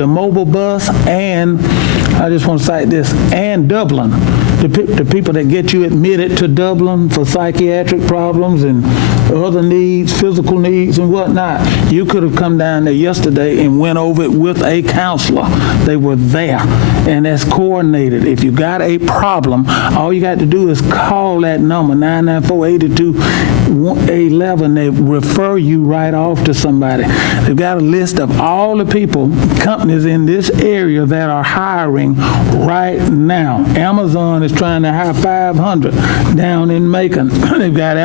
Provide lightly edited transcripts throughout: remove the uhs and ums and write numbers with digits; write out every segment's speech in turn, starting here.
the mobile bus, and I just want to cite this, and Dublin. The people that get you admitted to Dublin for psychiatric problems and other needs, physical needs and whatnot. You could have come down there yesterday and went over it with a counselor. They were there, and that's coordinated. If you got a problem, all you got to do is call that number, 994-8211. They refer you right off to somebody. They've got a list of all the people, companies in this area that are hiring right now. Amazon is trying to hire 500 down in Macon. They've got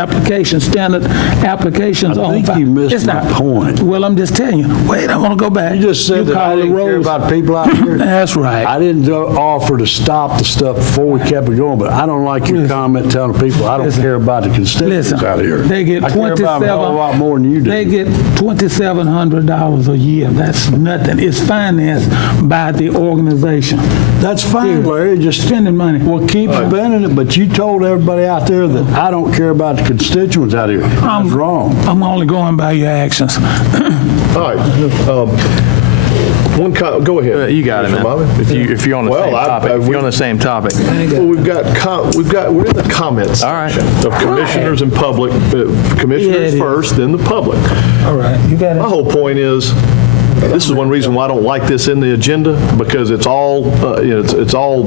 standard applications on. I think you missed my point. Well, I'm just telling you. Wait, I want to go back. You just said that I didn't care about people out here. That's right. I didn't offer to stop the stuff before we kept it going, but I don't like your comment telling people I don't care about the constituents out here. They get I care about them a whole lot more than you do. They get $2,700 a year. That's nothing. It's financed by the organization. That's fine, Larry. Just spending money. Well, keep spending it, but you told everybody out there that I don't care about the constituents out here. That's wrong. I'm only going by your actions. All right. Go ahead. You got it, man. If you're on the same topic. If you're on the same topic. Well, we're in the comments section of commissioners and public. Commissioners first, then the public. All right. You got it. My whole point is, this is one reason why I don't like this in the agenda, because it's all it's all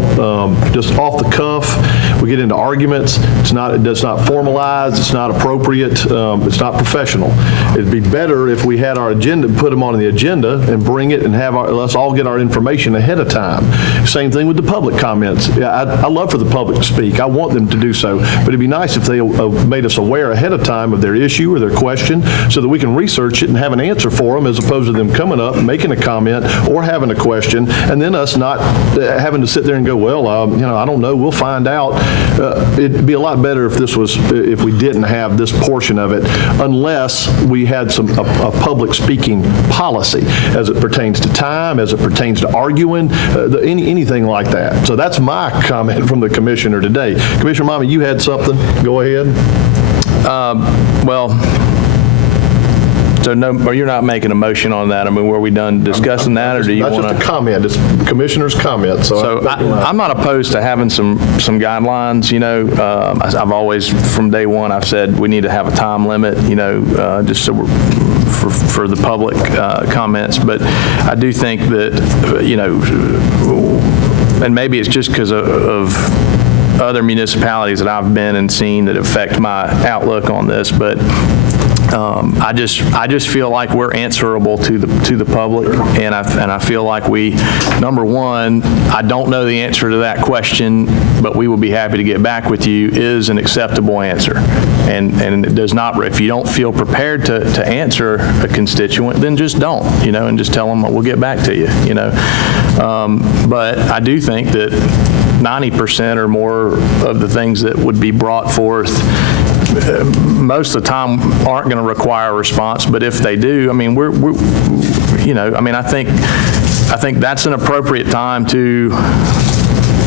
just off the cuff. We get into arguments. It's not formalized. It's not appropriate. It's not professional. It'd be better if we had our agenda, put them on the agenda, and bring it and let's all get our information ahead of time. Same thing with the public comments. I love for the public to speak. I want them to do so, but it'd be nice if they made us aware ahead of time of their issue or their question, so that we can research it and have an answer for them, as opposed to them coming up, making a comment or having a question, and then us not having to sit there and go, well, I don't know, we'll find out. It'd be a lot better if we didn't have this portion of it, unless we had a public speaking policy as it pertains to time, as it pertains to arguing, anything like that. So that's my comment from the commissioner today. Commissioner Mama, you had something. Go ahead. So no, or you're not making a motion on that? I mean, were we done discussing that, or do you want to? That's just a comment. It's commissioner's comment. So I'm not opposed to having some guidelines. I've always, from day one, I've said we need to have a time limit. Just so for the public comments. But I do think that and maybe it's just because of other municipalities that I've been and seen that affect my outlook on this, but I just feel like we're answerable to the public, and I feel like number one, I don't know the answer to that question, but we will be happy to get back with you, is an acceptable answer, and it does not. If you don't feel prepared to answer a constituent, then just don't, and just tell them we'll get back to you, But I do think that 90% or more of the things that would be brought forth most of the time aren't going to require a response, but if they do, I mean, I think that's an appropriate time to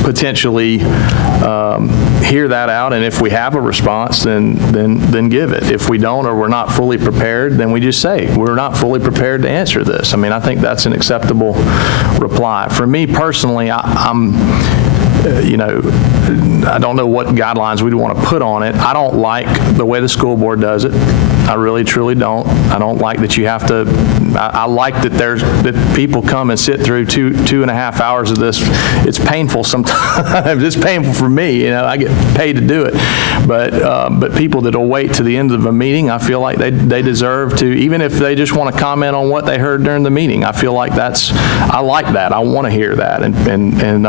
potentially hear that out, and if we have a response, then give it. If we don't, or we're not fully prepared, then we just say we're not fully prepared to answer this. I mean, I think that's an acceptable reply. For me personally, I don't know what guidelines we'd want to put on it. I don't like the way the school board does it. I really, truly don't. I don't like that you have to. I like that people come and sit through two and a half hours of this. It's painful sometimes. It's painful for me. I get paid to do it, but people that'll wait to the end of a meeting, I feel like they deserve to, even if they just want to comment on what they heard during the meeting. I feel like I like that. I want to hear that, and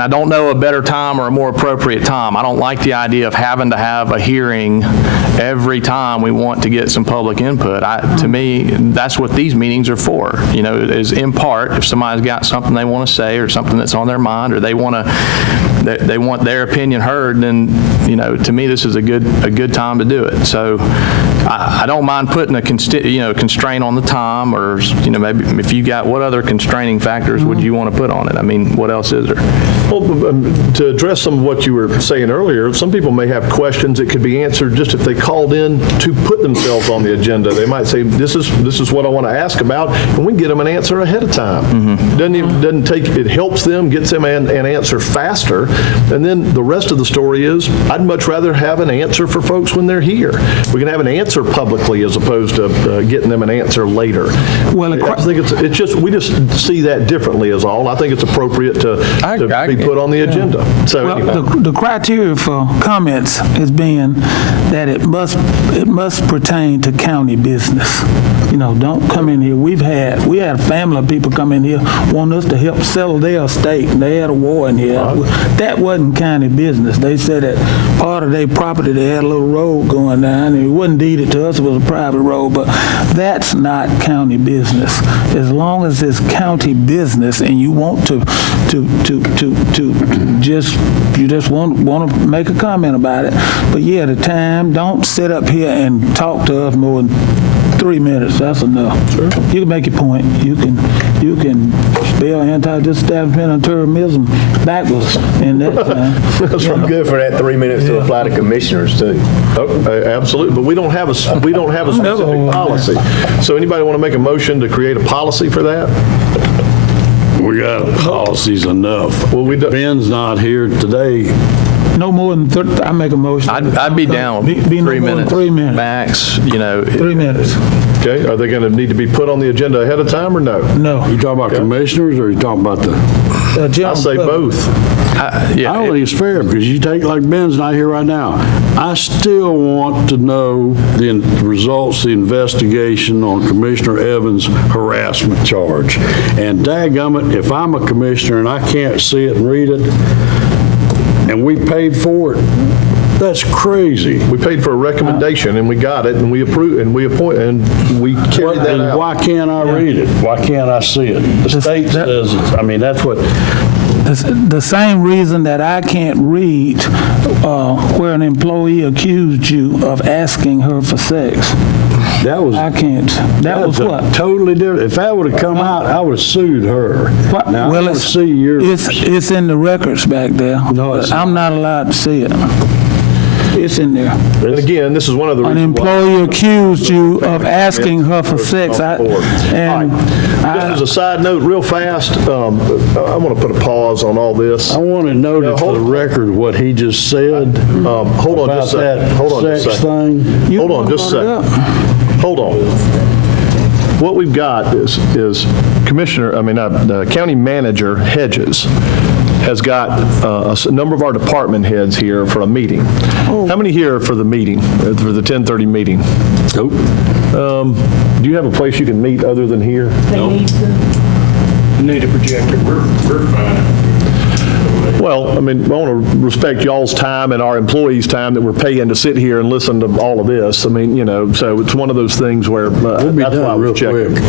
I don't know a better time or a more appropriate time. I don't like the idea of having to have a hearing every time we want to get some public input. To me, that's what these meetings are for. Is in part, if somebody's got something they want to say or something that's on their mind, or they want their opinion heard, then to me this is a good time to do it. So I don't mind putting a constraint on the time, or, maybe if you got, what other constraining factors would you want to put on it? I mean, what else is there? Well, to address some of what you were saying earlier, some people may have questions that could be answered just if they called in to put themselves on the agenda. They might say, this is what I want to ask about, and we can get them an answer ahead of time. It helps them, gets them an answer faster, and then the rest of the story is, I'd much rather have an answer for folks when they're here. We can have an answer publicly as opposed to getting them an answer later. Well, I think it's just, we just see that differently is all. I think it's appropriate to be put on the agenda. So Well, anyway. the criteria for comments is being that it must pertain to county business. Don't come in here. We had a family of people come in here wanting us to help sell their estate, and they had a war in here. That wasn't county business. They said that part of their property, they had a little road going down, and it wasn't deeded to us, it was a private road, but that's not county business. As long as it's county business and you want to just want to make a comment about it, but yeah, the time, don't sit up here and talk to us more than 3 minutes. That's enough. Sure. You can make your point. You can spell anti-disestablishmentarianism backwards in that time. I'm good for that 3 minutes to apply to commissioners too. Absolutely, but we don't have a specific policy. So anybody want to make a motion to create a policy for that? We got policies enough. Well, Ben's not here today. No more than 30. I make a motion. I'd be down with Be no 3 more than minutes. 3 minutes. Max, 3 minutes. Okay, are they going to need to be put on the agenda ahead of time or no? No. You talking about commissioners, or you talking about the? I say both. I don't think it's fair, because you take, like Ben's not here right now. I still want to know the results of the investigation on Commissioner Evans' harassment charge. And dadgummit, if I'm a commissioner and I can't see it and read it, and we paid for it, that's crazy. We paid for a recommendation and we got it and we approved and we appointed and we carried that And out. why can't I read it? Why can't I see it? The state says, that's what. The same reason that I can't read where an employee accused you of asking her for sex. That was. I can't. That was what? Totally different. If that would have come out, I would have sued her. What? Now, Well, I want to see your. it's in the records back there. No, it's I'm not allowed to see it. It's in there. And again, this is one of the An reasons why. employee accused you of asking her for sex. All right. Just as a side note, real fast, I want to put a pause on all this. I want to note for the record what he just said Hold on about just a second. that Hold on just a sex second. thing. Hold on just a second. Hold on. What we've got is County Manager Hedges has got a number of our department heads here for a meeting. How many here for the meeting, for the 10:30 meeting? Nope. Do you have a place you can meet other than here? Need a projector. We're fine. Well, I want to respect y'all's time and our employees' time that we're paying to sit here and listen to all of this. So it's one of those things where We'll be that's why I done real was checking. quick.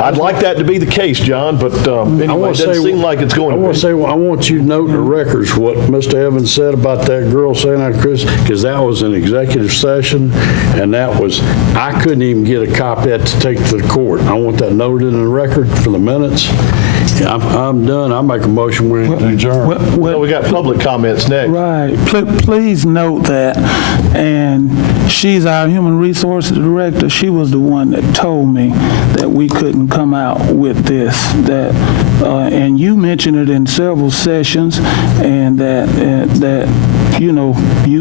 I'd like that to be the case, John, but anyway, it doesn't seem like it's going I to want be. to say, I want you to note in the records what Mr. Evans said about that girl saying that, Chris, because that was an executive session, and I couldn't even get a copy of that to take to the court. I want that noted in the record for the minutes. I'm done. I make a motion we adjourn. Well, we got public comments next. Right. Please note that, and she's our human resources director. She was the one that told me that we couldn't come out with this. And you mentioned it in several sessions, and that you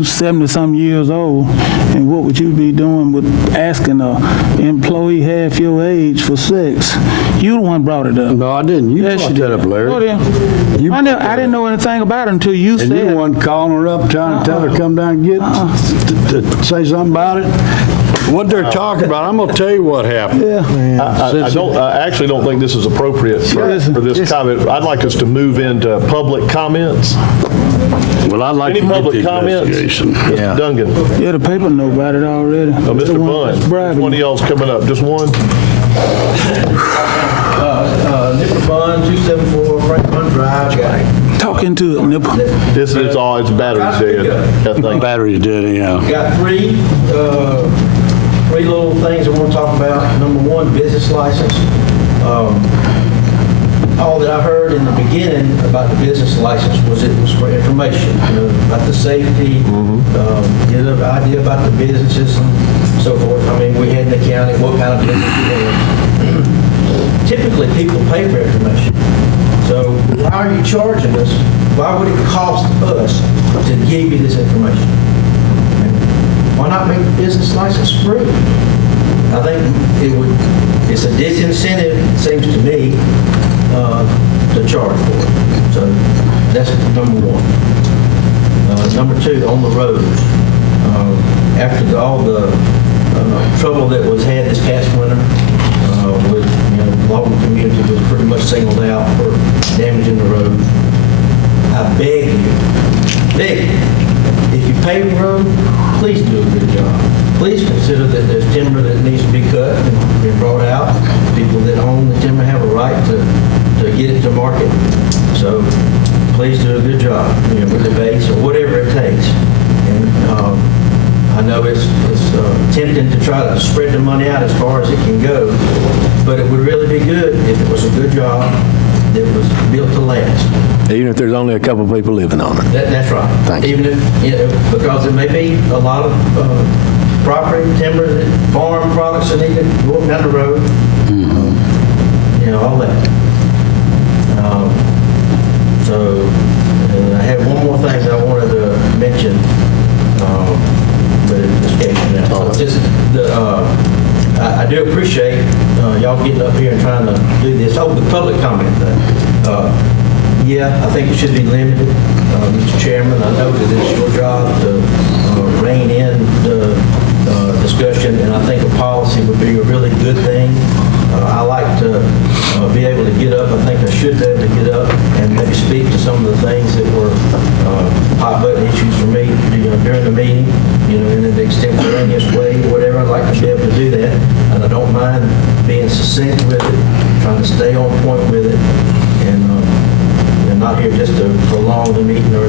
70-some years old, and what would you be doing with asking an employee half your age for sex? You the one brought it up. No, I didn't. You Yes, brought you that did. up, Larry. Oh, then. You I brought didn't know anything about it until you And said you the one calling her up, trying to tell her to come down and get, to say something about it? What they're talking about, I'm going to tell you what happened. I actually don't think this is appropriate for this comment. I'd like us to move into public comments. Well, I'd like Any to get public the comments? investigation. Mr. Duncan, Yeah, the paper know about it already. Mr. Bunn, which Bribing. one of y'all's coming up? Just one? Nicholas Bond, 274 Franklin Drive. Talk Talk into it, Nipple. This is all, it's batteries dead, I think. Battery's dead anyhow. Got three little things I want to talk about. Number one, business license. All that I heard in the beginning about the business license was it was for information, about the safety, get an idea about the businesses and so forth. I mean, we had in the county, what kind of business we had. Typically, people pay for information. So why are you charging us? Why would it cost us to give you this information? Why not make the business license free? I think it's a disincentive, it seems to me, to charge for it. So that's number one. Number two, on the roads. After all the trouble that was had this past winter, with, the local community was pretty much singled out for damaging the roads. I beg you, if you pave the road, please do a good job. Please consider that there's timber that needs to be cut and be brought out. People that own the timber have a right to get it to market. So please do a good job, with the base or whatever it takes. And I know it's tempting to try to spread the money out as far as it can go, but it would really be good if it was a good job that was built to last. Even if there's only a couple people living on it. That's right. Thank you. Even if, because there may be a lot of property, timber, farm products that need to go up down the road, all that. So I had one more thing that I wanted to mention, but it escaped me now. So just I do appreciate y'all getting up here and trying to do this. Oh, the public comment thing. Yeah, I think it should be limited. Mr. Chairman, I know that it's your job to rein in the discussion, and I think a policy would be a really good thing. I like to be able to get up. I think I should be able to get up and maybe speak to some of the things that were hot button issues for me during the meeting, in an extemporaneous way, whatever. I'd like to be able to do that, and I don't mind being succinct with it, trying to stay on point with it, and not here just to prolong the meeting or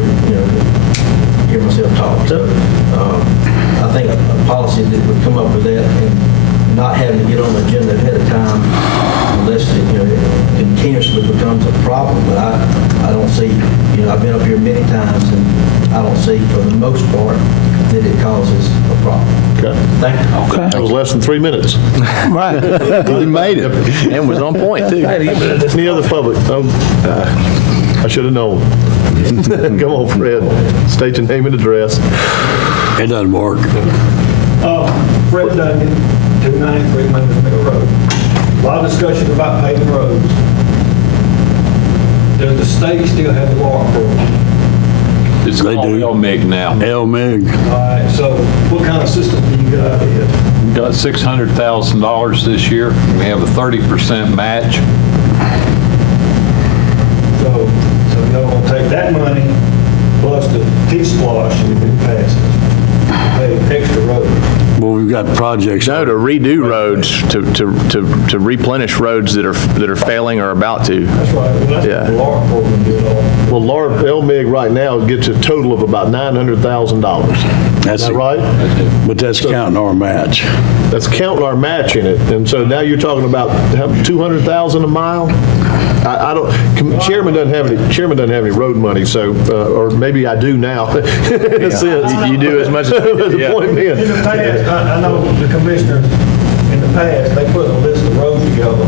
hear myself talk. So I think a policy that would come up with that and not having to get on the agenda ahead of time unless it continuously becomes a problem. But I don't see, I've been up here many times and I don't see for the most part that it causes a problem. Okay. Thank you. Okay. That was less than 3 minutes. Right. We made it. And was on point, too. Any other public? I should have known. Come on, Fred. State your name and address. It doesn't work. Fred Duncan, 293 Memphis Middle Road. A lot of discussion about paving roads. Does the state still have the law program? It's They called do. LMIG now. LMIG. All right, so what kind of system do you got here? We got $600,000 this year. We have a 30% match. So y'all gonna take that money plus the T-Splosh if it passes, pay extra road. Well, we've got projects. No, to redo roads, to replenish roads that are failing or about to. That's right. Well, that's Yeah. what the law program did all. Well, LMIG right now gets a total of about $900,000. That's Is that right? But that's counting our match. That's counting our match in it. And so now you're talking about $200,000 a mile? I don't, Chairman doesn't have any road money, so, or maybe I do now. In a sense. You do as much as you do, The yeah. point being. In the past, I know the commissioners, in the past, they put a list of roads together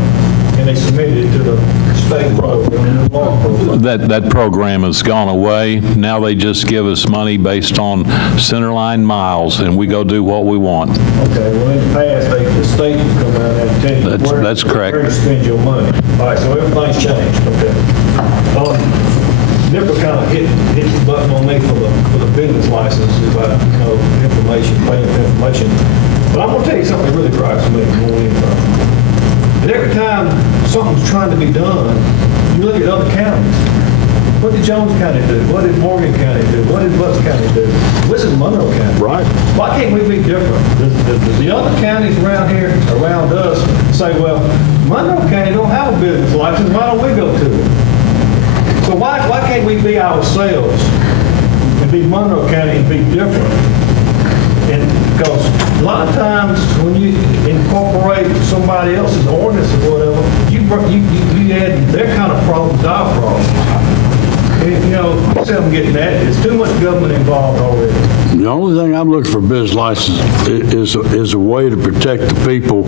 and they submitted it to the state program and the law program. That program has gone away. Now they just give us money based on centerline miles, and we go do what we want. Okay, well, in the past, the state would come out and tell you That's correct. where to spend your money. All right, so everything's changed, okay. Nipper kind of hit the button on me for the business licenses about, information, paying for information. But I'm gonna tell you something that really drives me more than anything. And every time something's trying to be done, you look at other counties. What did Jones County do? What did Morgan County do? What did Butts County do? This is Monroe County. Right. Why can't we be different? Does the other counties around here, around us, say, well, Monroe County don't have a business license, why don't we go to it? So why can't we be ourselves and be Monroe County and be different. And because a lot of times when you incorporate somebody else's ordinance or whatever, you add their kind of problems to our problems. And, you know, that's what I'm getting at. There's too much government involved already. The only thing I'm looking for business license is a way to protect the people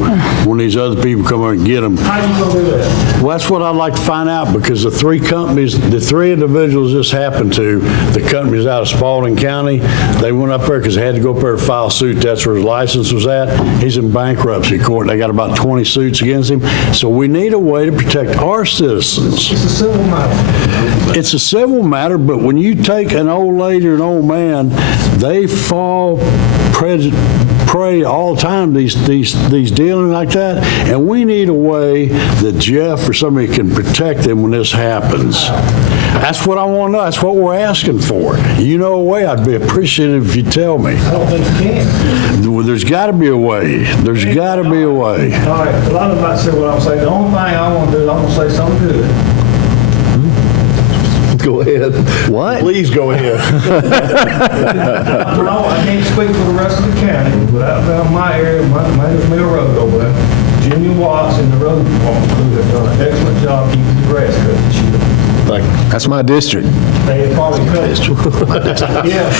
when these other people come over and get them. How you gonna do that? Well, that's what I'd like to find out, because the three individuals this happened to, the companies out of Spalding County, they went up there because they had to go up there to file suit. That's where his license was at. He's in bankruptcy court. They got about 20 suits against him. So we need a way to protect our citizens. It's a civil matter. It's a civil matter, but when you take an old lady or an old man, they fall prey all the time, these dealing like that, and we need a way that Jeff or somebody can protect them when this happens. That's what I want to know. That's what we're asking for. You know a way, I'd be appreciative if you tell me. I don't think you can. Well, there's got to be a way. There's got to be a way. All right, a lot of them might say what I'm saying. The only thing I want to do is I'm going to say something good. Go ahead. What? Please go ahead. No, I can't speak for the rest of the county, but out there in my area, Monroe Road over there, Jimmy Watts and the road department crew have done an excellent job keeping the grass cut this year. That's my district. They have probably cut it. Yeah.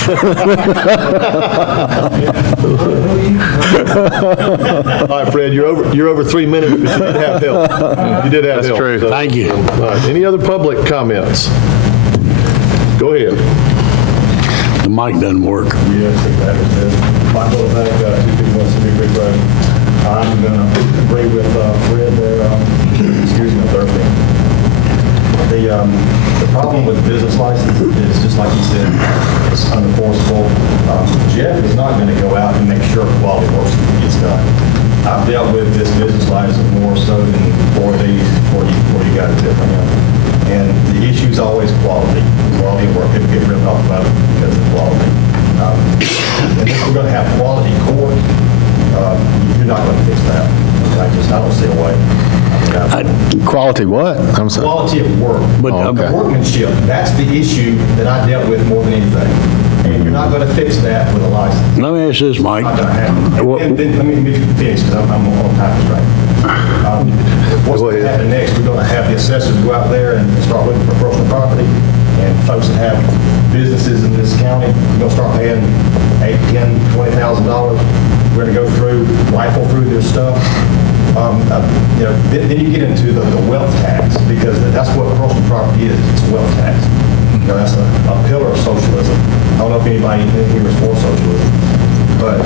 All right, Fred, you're over 3 minutes, but you did have help. You did have help. true. So- Thank you. All right, any other public comments? Go ahead. The mic doesn't work. Yes, exactly. Michael, I think 221 Big Road. I'm going to agree with Fred there. Excuse me, Thursday. The problem with business license is, just like he said, it's unenforceable. Jeff is not going to go out and make sure quality work gets done. I've dealt with this business license more so than 4 days before you got it from him. And the issue is always quality. Quality of work. People get real talk about it because of quality. And if we're going to have quality court, you're not going to fix that. I don't see a way. Quality what? I'm sorry. Quality of work. But, okay. Workmanship, that's the issue that I dealt with more than anything. And you're not going to fix that with a license. Let me ask you this, Mike. Not going to happen. What- Let me finish, because I'm on time constraint. What's going to happen next, we're going to have the assessors go out there and start looking for personal property, and folks that have businesses in this county, we're going to start paying $8,000, $10,000, $20,000. We're going to go through, rifle through their stuff. Then you get into the wealth tax, because that's what personal property is. It's a wealth tax. That's a pillar of socialism. I don't know if anybody in here is for socialism, but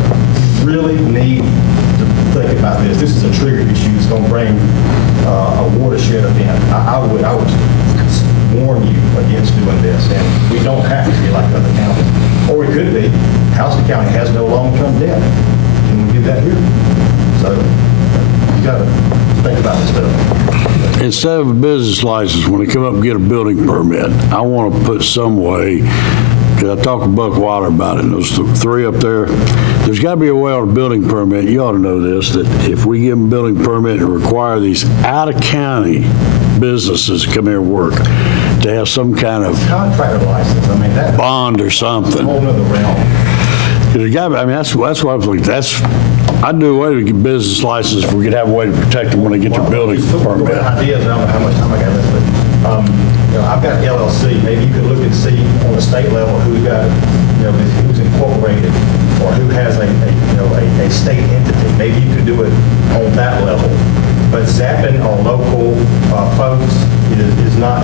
really need to think about this. This is a trigger issue that's going to bring a watershed event. I would warn you against doing this, and we don't have to be like other counties. Or we could be. Houston County has no long-term debt. Can we do that here? So you got to think about this stuff. Instead of a business license, when they come up and get a building permit, I want to put some way, because I talked to Buck Wilder about it, and those three up there, there's got to be a way on a building permit, you ought to know this, that if we give them a building permit and require these out-of-county businesses to come here and work, to have some kind of Contractor license, I mean, that's bond or a something. whole nother realm. That's what I was looking, I'd do away with a business license if we could have a way to protect them when they get their building permit. Ideas, I don't know how much time I got left, but, I've got an LLC. Maybe you could look and see on the state level who's who's incorporated, or who has a state entity. Maybe you could do it on that level. But zapping on local folks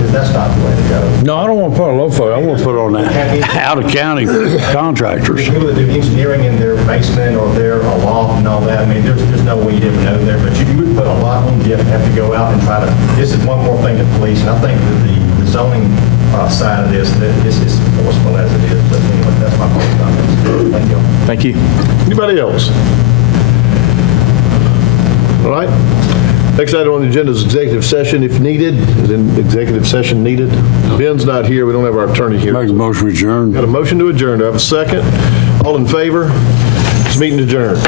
that's not the way to go. No, I don't want to put a low flow, I want to put it on that out-of-county contractors. People that do engineering in their basement or their loft and all that, I mean, there's no way you'd ever know there, but you would put a lot on Jeff and have to go out and try to, this is one more thing to police, and I think that the zoning side of this, that is enforceable as it is, but anyway, that's my point on this. Thank you. Thank you. Anybody else? All right. Next item on the agenda is executive session if needed. Is an executive session needed? Ben's not here. We don't have our attorney here. Make a motion to adjourn. Got a motion to adjourn. Do I have a second? All in favor? This meeting adjourned.